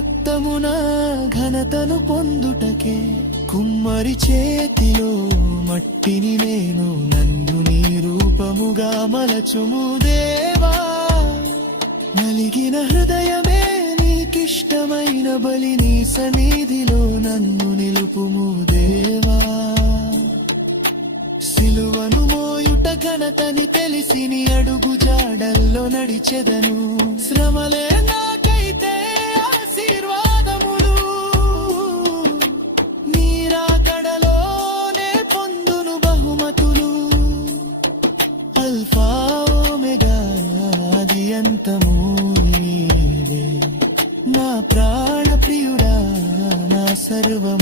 రక్తమున ఘనతను పొందుటకే కుమ్మరి చేతిలో మట్టిని నేను నన్ను నీ రూపముగా మలచుము దేవా నలిగిన హృదయమే నీకిష్టమైన బలి నీ సన్నిధిలో నన్ను నిలుపుము దేవా సిలువను మోయుట ఘనతని తెలిసి నీ అడుగు జాడల్లో నడిచెదను శ్రమలే నాకైతే ఆశీర్వాదములు నీరాకడలోనే పొందును బహుమతులు అల్ఫా ఓమెగా ఆది అంతము నీవే నా ప్రాణ ప్రియుడా నా సర్వం